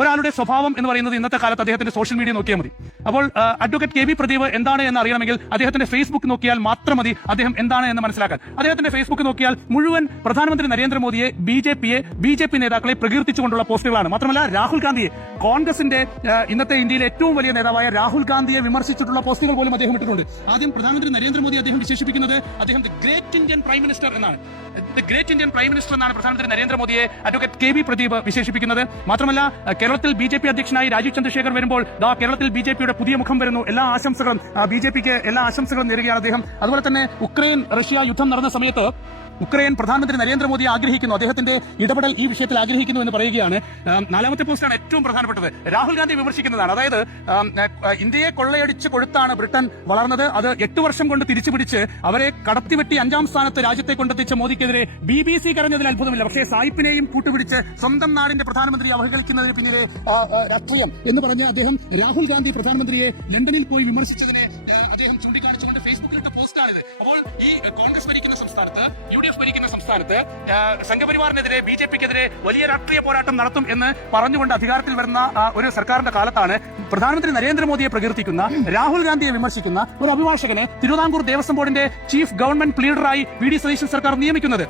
ഒരാളുടെ സ്വഭാവം എന്ന് പറയുന്നത് ഇന്നത്തെ കാലത്ത് അദ്ദേഹത്തിന്റെ സോഷ്യൽ മീഡിയ നോക്കിയാൽ മതി. അപ്പോൾ അഡ്വക്കേറ്റ് കെ വി പ്രദീപ് എന്താണ് എന്ന് അറിയണമെങ്കിൽ അദ്ദേഹത്തിന്റെ ഫേസ്ബുക്ക് നോക്കിയാൽ മാത്രം മതി അദ്ദേഹം എന്താണ് എന്ന് മനസ്സിലാക്കാൻ. അദ്ദേഹത്തിന്റെ ഫേസ്ബുക്ക് നോക്കിയാൽ മുഴുവൻ പ്രധാനമന്ത്രി നരേന്ദ്രമോദിയെ ബി ജെ പി നേതാക്കളെ പ്രകീർത്തിച്ചുകൊണ്ടുള്ള പോസ്റ്റുകളാണ്. മാത്രമല്ല രാഹുൽ ഗാന്ധിയെ, കോൺഗ്രസിന്റെ ഇന്നത്തെ ഇന്ത്യയിലെ ഏറ്റവും വലിയ നേതാവായ രാഹുൽ ഗാന്ധിയെ വിമർശിച്ചിട്ടുള്ള പോസ്റ്റുകൾ പോലും അദ്ദേഹം ഇട്ടിട്ടുണ്ട്. ആദ്യം പ്രധാനമന്ത്രി നരേന്ദ്രമോദി അദ്ദേഹം വിശേഷിപ്പിക്കുന്നത് അദ്ദേഹം the great Indian prime minister എന്നാണ്. The great Indian prime minister എന്നാണ് പ്രധാനമന്ത്രി നരേന്ദ്രമോദിയെ അഡ്വക്കേറ്റ് കെ വി പ്രദീപ് വിശേഷിപ്പിക്കുന്നത്. മാത്രമല്ല കേരളത്തിൽ ബി ജെ പി അധ്യക്ഷനായി രാജീവ് ചന്ദ്രശേഖർ വരുമ്പോൾ കേരളത്തിൽ ബി ജെ പിയുടെ പുതിയ മുഖം വരുന്നു, എല്ലാ ആശംസകളും ബി ജെ പിക്ക് എല്ലാ ആശംസകളും നേരുകയാണ് അദ്ദേഹം. അതുപോലെ തന്നെ ഉക്രൈൻ റഷ്യ യുദ്ധം നടന്ന സമയത്ത് ഉക്രൈൻ പ്രധാനമന്ത്രി നരേന്ദ്രമോദി ആഗ്രഹിക്കുന്നു, അദ്ദേഹത്തിന്റെ ഇടപെടൽ ഈ വിഷയത്തിൽ ആഗ്രഹിക്കുന്നു എന്ന് പറയുകയാണ്. നാലാമത്തെ പോസ്റ്റാണ് ഏറ്റവും പ്രധാനപ്പെട്ടത്, രാഹുൽ ഗാന്ധി വിമർശിക്കുന്നതാണ്. അതായത് ഇന്ത്യയെ കൊള്ളയടിച്ച് കൊടുത്താണ് ബ്രിട്ടൻ വളർന്നത്, അത് 8 വർഷം കൊണ്ട് തിരിച്ചുപിടിച്ച് അവരെ കടത്തിവെട്ടി 5ാം സ്ഥാനത്ത് രാജ്യത്തെ കൊണ്ടെത്തിച്ച മോദിക്കെതിരെ BBC കരഞ്ഞതിൽ അത്ഭുതമില്ല. പക്ഷേ സായിപ്പിനെയും കൂട്ടുപിടിച്ച് സ്വന്തം നാടിന്റെ പ്രധാനമന്ത്രി അവഹേളിക്കുന്നതിന് പിന്നിലെ രാഷ്ട്രീയം എന്ന് പറഞ്ഞ് അദ്ദേഹം രാഹുൽ ഗാന്ധി പ്രധാനമന്ത്രിയെ ലണ്ടനിൽ പോയി വിമർശിച്ചതിനെ അദ്ദേഹം ചൂണ്ടിക്കാണിച്ചുകൊണ്ട് ഫേസ്ബുക്കിലിട്ട പോസ്റ്റാണിത്. അപ്പോൾ ഈ കോൺഗ്രസ് ഭരിക്കുന്ന സംസ്ഥാനത്ത്, UDF ഭരിക്കുന്ന സംസ്ഥാനത്ത് സംഘപരിവാറിനെതിരെ ബി ജെ പിക്കെതിരെ വലിയ രാഷ്ട്രീയ പോരാട്ടം നടത്തും എന്ന് പറഞ്ഞുകൊണ്ട് അധികാരത്തിൽ വരുന്ന ഒരു സർക്കാരിന്റെ കാലത്താണ് പ്രധാനമന്ത്രി നരേന്ദ്രമോദിയെ പ്രകീർത്തിക്കുന്ന, രാഹുൽ ഗാന്ധിയെ വിമർശിക്കുന്ന ഒരു അഭിഭാഷകനെ തിരുവിതാംകൂർ ദേവസ്വം ബോർഡിന്റെ ചീഫ് ഗവൺമെന്റ് പ്ലീഡറായി VD സതീശൻ സർക്കാർ നിയമിക്കുന്നത്.